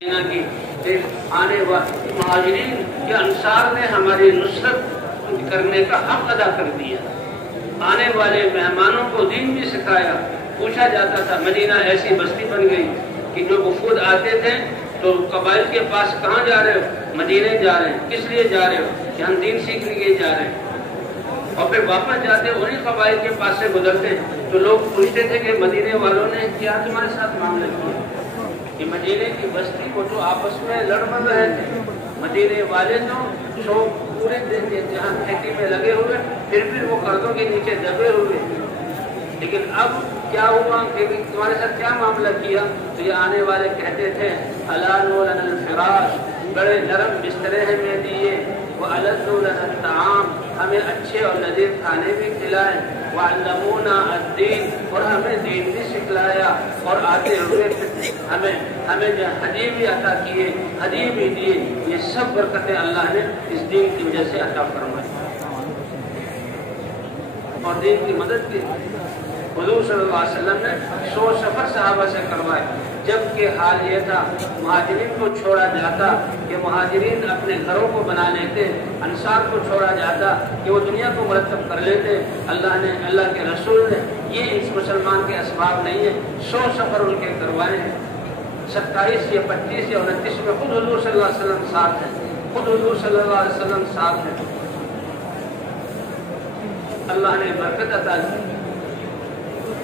की आने वाले महाजिरीन या अंसार ने हमारी नुसरत करने का हक अदा कर दिया। आने वाले मेहमानों को दीन भी सिखाया। पूछा जाता था, मदीना ऐसी बस्ती बन गई कि जो वफूद आते थे तो कबाइल के पास कहाँ जा रहे हो? मदीने जा रहे हैं। किस लिए जा रहे हो? कि हम दीन सीखने के लिए जा रहे हैं। और फिर वापस जाते उन्हीं कबाइल के पास से गुजरते तो लोग पूछते थे कि मदीने वालों ने क्या तुम्हारे साथ मामला किया? कि मदीने की बस्ती को जो आपस में लड़ मर रहे थे, मदीने वाले तो पूरे दिन जहाँ खेती में लगे हुए फिर वो कर्जों के नीचे दबे हुए। लेकिन अब क्या हुआ कि तुम्हारे साथ क्या मामला किया? तो ये आने वाले कहते थे, अलानुल फिराश, बड़े नरम बिस्तरे हमें दिए, वो अलज़ुल ताम, हमें अच्छे और लजीज खाने भी खिलाए, वअल्लमूना अद्दीन, और हमें दीन भी सिखलाया, और आते हुए हमें जो हदी भी अता किए, हदी भी दिए। ये सब बरकतें अल्लाह ने इस दीन की वजह से अता फरमाई और दीन की मदद की। हुजूर सल्लल्लाहु अलैहि वसल्लम ने 100 सफर सहाबा से करवाए, जबकि हाल ये था मुहाजिरीन को छोड़ा जाता कि मुहाजिरीन अपने घरों को बना लेते, अंसार को छोड़ा जाता कि वो दुनिया को मुरतब कर लेते। अल्लाह के रसूल ने ये इस मुसलमान के असबाब नहीं है, 100 सफर उनके करवाए हैं। 27 या 25 या 29 में खुद हुजूर सल्लल्लाहु अलैहि वसल्लम साथ हैं, खुद हुजूर सल्लल्लाहु अलैहि वसल्लम साथ हैं। अल्लाह ने बरकत अता की।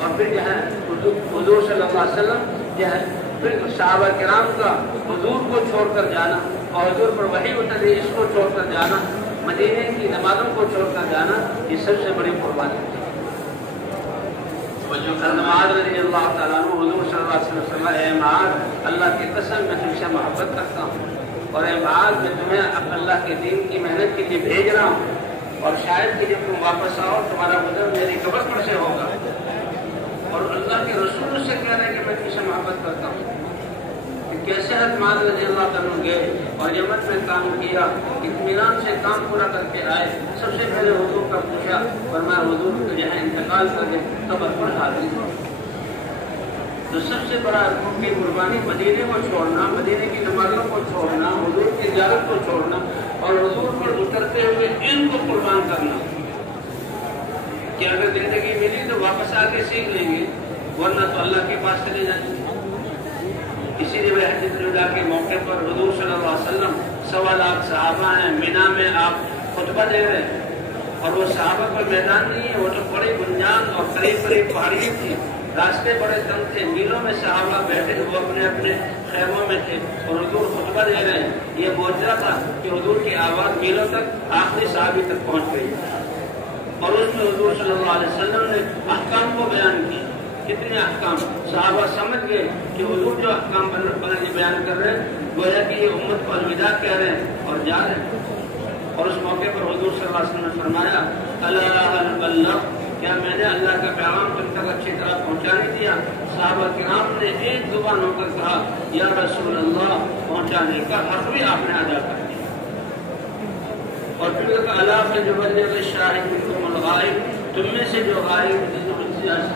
और फिर जो है हुजूर सल्लल्लाहु अलैहि वसल्लम जो है फिर सहाबा किराम का हुजूर को छोड़कर जाना और हुजूर पर वही उतरी इसको छोड़कर जाना, मदीने की नमाजों को छोड़कर जाना, ये सबसे बड़ी कुर्बानी थी। मुआज़ रज़ियल्लाहु तआला अन्हु हुजूर सल्लल्लाहु अलैहि वसल्लम ए मुआज़, अल्लाह की कसम मैं तुमसे मोहब्बत करता हूँ और ए मुआज़ मैं तुम्हें अल्लाह के दीन की मेहनत के लिए भेज रहा हूँ, और शायद कि जब तुम वापस आओ तुम्हारा गुज़र मेरी कब्र पर से होगा। और अल्लाह के रसूल से कह रहे हैं कि मैं तुमसे मोहब्बत करता हूँ। कि कैसे मुआज़ रज़ियल्लाहु तआला अन्हु गए और यमन में काम किया, इत्मीनान से काम पूरा करके आए। सबसे पहले हुजूर का पूछा, फरमाया हुजूर को जो है इंतकाल कर गए, कब्र पर हाजिर। तो सबसे बड़ा की कुर्बानी मदीने को छोड़ना, मदीने की नमाज़ों को छोड़ना, हुजूर की ज़ियारत को छोड़ना और हुजूर पर उतरते हुए इनको कुर्बान करना। कि अगर जिंदगी मिली तो वापस आके सीख लेंगे, वरना तो अल्लाह के पास चले जाएंगे। इसीलिए हज्जतुल विदा के मौके पर हुजूर सल्लल्लाहु अलैहि वसल्लम 1.25 लाख सहाबा हैं, मिना में आप खुतबा दे रहे हैं और वो सहाबा पर मैदान नहीं है, वो तो बड़े गुंजान और करीब करीब पहाड़ियाँ थी, रास्ते बड़े तंग थे, मीलों में सहाबा बैठे वो अपने अपने खैमों में थे और हुजूर खुतबा दे रहे हैं। ये मौजज़ा था कि हुजूर की आवाज़ मीलों तक आखिरी सहाबी तक पहुँच गई और उसमें हुजूर सल्लल्लाहु अलैहि वसल्लम ने अहकाम को बयान किया। कितने अहकाम सहाबा समझ गए कि हुजूर जो अहकाम बयान कर रहे हैं वो है कि ये उम्मत को अलविदा कह रहे हैं और जा रहे हैं। और उस मौके पर हुजूर सल्लल्लाहु अलैहि वसल्लम ने फरमाया, अला हल बल्लग, क्या मैंने अल्लाह का पैगाम तुम तक अच्छी तरह पहुँचा नहीं दिया? सहाबा किराम ने एक जुबान होकर कहा, या रसूल अल्लाह, पहुँचाने का हक भी आपने अदा कर दिया। और फिर कहा, अला फजुबल्लिग शाहिद मिनकुमुल गाइब, तुम में से जो गायब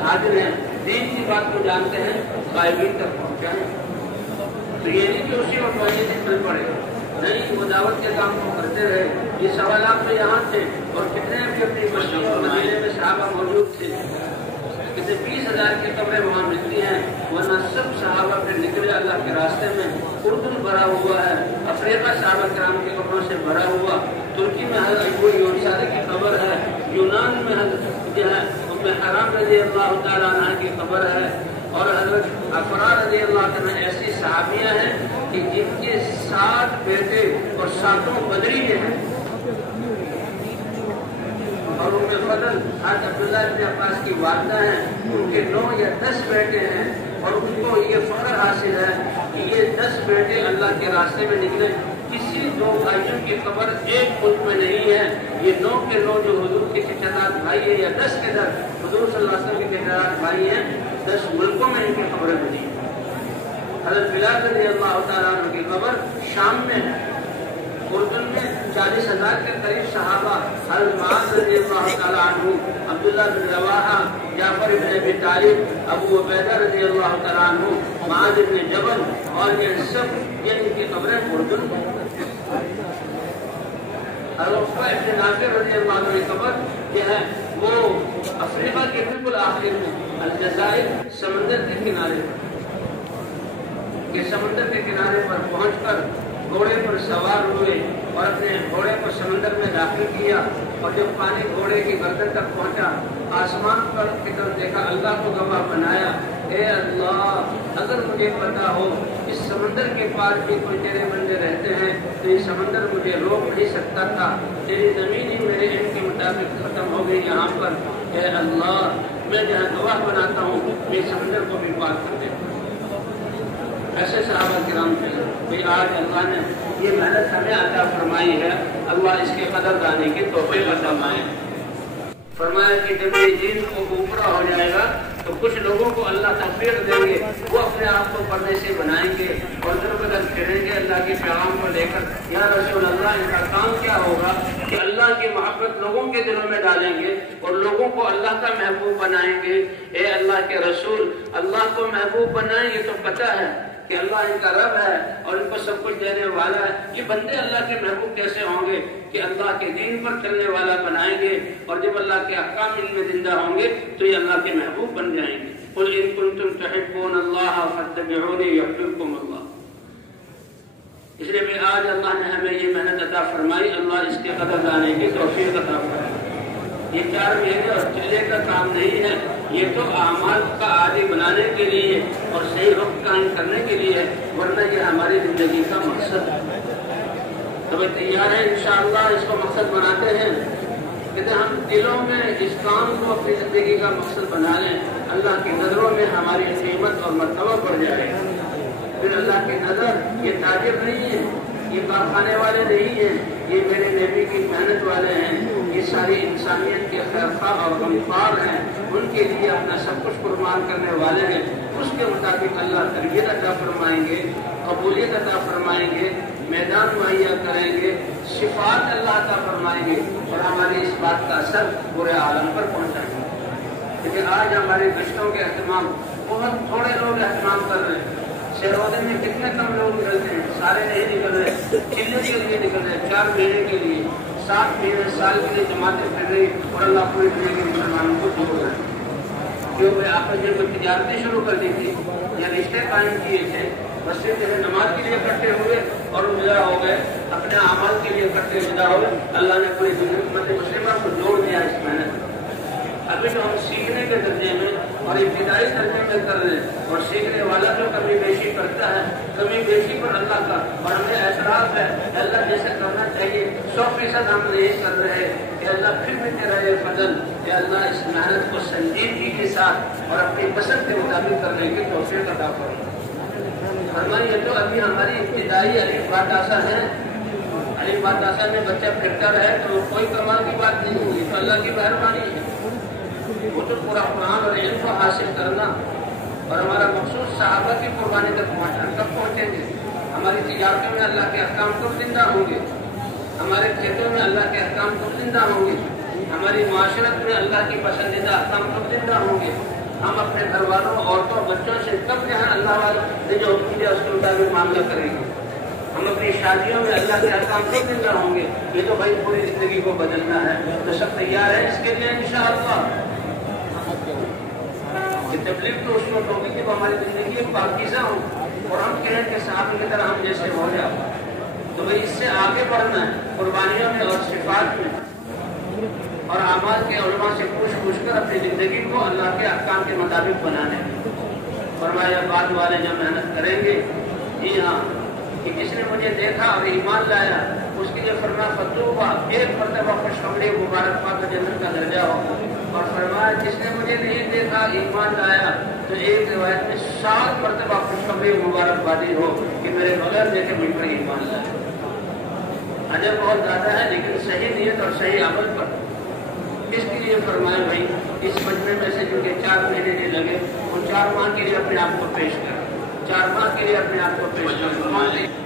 हाजिर हैं दीन की बात को जानते हैं, गायबीन तक पहुँचाएं। तो ये नहीं कि उसी वक्त वही से चल पड़े, नहीं, वो दावत के काम को करते रहे। ये 1.25 लाख तो यहाँ थे और कितने भी अपनी बस्तियों और मदीने में सहाबा मौजूद थे। कितने 20,000 की कब्रें वहाँ मिलती हैं, वरना सब सहाबा फिर निकले अल्लाह के रास्ते में। उर्दू भरा हुआ है, अफ्रीका सहाबा किराम की कब्रों से भरा हुआ, तुर्की में हज़रत यूनसारी की कब्र है, यूनान में जो है उम्मे हराम रज़ियल्लाहु तआला अन्हा की कब्र है, और हज़रत अफ़रा रज़ियल्लाहु तआला ऐसी सहाबियाँ हैं कि जिनके 7 बेटे और 7 बदरी हैं। और उनमें फजल आज अब्दुल्लाह इब्न अब्बास की वालिदा हैं, उनके 9 या 10 बेटे हैं और उनको ये फख्र हासिल है कि ये 10 बेटे अल्लाह के रास्ते में निकले। किसी 2 भाइयों की कब्र एक मुल्क में नहीं है। ये 9 के 9 जो हुजूर के चचादाद भाई है या 10 के 10 हुजूर सल्लल्लाहु अलैहि वसल्लम के चचादाद भाई हैं, 10 मुल्कों में इनकी कब्रें बनी हैं। हज़रत बिलाल रज़ियल्लाहु तआला अन्हु की कब्र शाम में है। उर्दू में 40,000 के करीब सहाबा, हज़रत मुआज़ रज़ियल्लाहु तआला अन्हु, अब्दुल्लाह बिन रवाहा, जाफर इब्न अबी तालिब, अबू उबैदा रज़ियल्लाहु तआला अन्हु, मुआज़ इब्न जबल, और ये सब ये ابن ناصر رضی اللہ عنہ کی قبر جو ہے وہ افریقہ کے بالکل آخر میں الجزائر سمندر کے کنارے پر، یہ سمندر کے کنارے پر پہنچ کر گھوڑے پر سوار ہوئے اور اپنے گھوڑے کو سمندر میں داخل کیا، اور جب پانی گھوڑے کی گردن تک پہنچا آسمان پر کی طرف دیکھا، اللہ کو گواہ بنایا، اے اللہ اگر مجھے پتا ہو اس سمندر کے پار بھی کوئی تیرے بندے رہتے ہیں تو یہ سمندر مجھے روک نہیں سکتا تھا، تیری زمین ہی میرے علم کے مطابق ختم ہو گئی یہاں پر، اے اللہ میں جہاں گواہ بناتا ہوں میں سمندر کو بھی پار کر دیتا ہوں۔ ایسے صحابہ کرام تھے بھئی آج اللہ نے یہ محنت ہمیں عطا فرمائی ہے، اللہ اس کے قدر دانے کی توفیق عطا فرمائے۔ فرمایا کہ جب یہ دین کو اوپرا ہو جائے گا تو کچھ لوگوں کو اللہ توفیق دیں گے، وہ اپنے آپ کو پردے سے بنائیں گے اور در بدر پھریں گے اللہ کے پیغام کو لے کر، یا رسول اللہ ان کا کام کیا ہوگا کہ اللہ کی محبت لوگوں کے دلوں میں ڈالیں گے اور لوگوں کو اللہ کا محبوب بنائیں گے۔ اے اللہ کے رسول اللہ کو محبوب بنائیں، یہ تو پتہ ہے کہ اللہ ان کا رب ہے اور ان کو سب کچھ دینے والا ہے، یہ بندے اللہ کے محبوب کیسے ہوں گے کہ اللہ کے دین پر چلنے والا بنائیں گے، اور جب اللہ کے احکام ان میں زندہ ہوں گے تو یہ اللہ کے محبوب بن جائیں گے۔ قل ان کنتم تحبون اللہ فاتبعونی یحببکم اللہ۔ اس لیے بھی آج اللہ نے ہمیں یہ محنت عطا فرمائی، اللہ اس کے قدر لانے کی توفیق عطا فرمائی۔ یہ 4 مہینے اور چلے کا کام نہیں ہے، یہ تو اعمال کا عادی بنانے کے لیے اور صحیح وقت قائم کرنے کے لیے ہے، ورنہ یہ ہماری زندگی کا مقصد ہے۔ تو میں تیار ہے انشاءاللہ اس کو مقصد بناتے ہیں، کہتے ہم دلوں میں اس کام کو اپنی زندگی کا مقصد بنا لیں، اللہ کی نظروں میں ہماری قیمت اور مرتبہ بڑھ جائے گا۔ پھر اللہ کی نظر یہ تاجر نہیں ہے، یہ کارخانے والے نہیں ہیں، یہ میرے نبی کی محنت والے ہیں، یہ ساری انسانیت کے خیرخواہ اور غمخوار ہیں، ان کے لیے اپنا سب کچھ قربان کرنے والے ہیں۔ اس کے مطابق اللہ تربیت عطا فرمائیں گے، قبولیت عطا فرمائیں گے، میدان مہیا کریں گے، شفاعت اللہ عطا فرمائیں گے اور ہماری اس بات کا اثر پورے عالم پر پہنچائیں گے۔ لیکن آج ہمارے گشتوں کے اہتمام بہت تھوڑے لوگ اہتمام کر رہے ہیں۔ شہرودے میں کتنے کم لوگ نکلتے ہیں، سارے نہیں نکل رہے، چلنے کے لیے نکل رہے، 4 مہینے کے لیے، 7 مہینے سال کے لیے جماعتیں پھر رہی اور اللہ پوری دنیا کے مسلمانوں کو جوڑ رہے ہیں۔ کیوں میں آپ نے کوئی تجارتیں شروع کر دی تھی یا رشتے قائم کیے تھے، بس صرف نماز کے لیے اکٹھے ہوئے اور جدا ہو گئے، اپنے اعمال کے لیے اکٹھے جدا ہوئے، اللہ نے پوری دنیا مسلمہ کو جوڑ دیا اس محنت۔ ابھی تو ہم سیکھنے کے درجے میں اور ابتدائی درجے میں کر رہے ہیں، اور سیکھنے والا جو کمی بیشی کرتا ہے، کمی بیشی پر اللہ کا اور ہمیں اعتراف ہے کہ اللہ جیسے کرنا چاہیے 100% ہم نہیں کر رہے، کہ اللہ پھر بھی تیرا یہ فضل، کہ اللہ اس محنت کو سنجیدگی کے ساتھ اور اپنی پسند کے مطابق کرنے کی توفیق عطا فرمائے۔ فرمائیے تو ابھی ہماری ابتدائی الف با تا سا ہے، الف با تا سا میں بچہ پھرتا رہے تو کوئی کمال کی بات نہیں ہوگی، تو اللہ کی مہربانی ہے۔ وہ تو پورا قرآن اور علم کو حاصل کرنا اور ہمارا مخصوص صحابہ کی قربانی تک پہنچنا، کب پہنچیں گے؟ ہماری تجارتوں میں اللہ کے احکام کب زندہ ہوں گے؟ ہمارے کھیتوں میں اللہ کے احکام کب زندہ ہوں گے؟ ہماری معاشرت میں اللہ کی پسندیدہ احکام کب زندہ ہوں گے؟ ہم اپنے گھر والوں، عورتوں، بچوں سے کب جہاں اللہ والوں نے جو حکم دیا اس کے مطابق معاملہ کریں گے؟ ہم اپنی شادیوں میں اللہ کے احکام کب زندہ ہوں گے؟ یہ تو بھائی پوری زندگی کو بدلنا ہے، تو سب تیار ہے اس کے لیے انشاءاللہ؟ تبلیغ تو اس وقت ہوگی کہ ہماری زندگی پاکیزہ ہو اور ہم کہیں کہ صحابہ کی طرح ہم جیسے ہو جائے، تو بھائی اس سے آگے بڑھنا ہے قربانیوں میں اور صفات میں، اور اعمال کے علماء سے پوچھ کر اپنی زندگی کو اللہ کے احکام کے مطابق بنانے میں۔ فرمایا بعد والے جو محنت کریں گے، جی ہاں، کہ جس نے مجھے دیکھا اور ایمان لایا اس کے لیے فرمایا فتوبہ، 1 مرتبہ خوشخبری مبارکباد جنت کا درجہ ہو، اور فرمایا جس نے مجھے نہیں دیکھا ایمان لایا تو ایک روایت میں 7 مرتبہ خوشخبری مبارکبادی ہو کہ میرے بغیر دیکھے مجھ پر ایمان لایا۔ اجر بہت زیادہ ہے لیکن صحیح نیت اور صحیح عمل پر۔ اس کے لیے فرمایا بھائی اس مجمع میں سے جو کہ 4 مہینے نہیں لگے، وہ 4 ماہ کے لیے اپنے آپ کو پیش کر، 4 ماہ کے لیے اپنے آپ کو پیش کر۔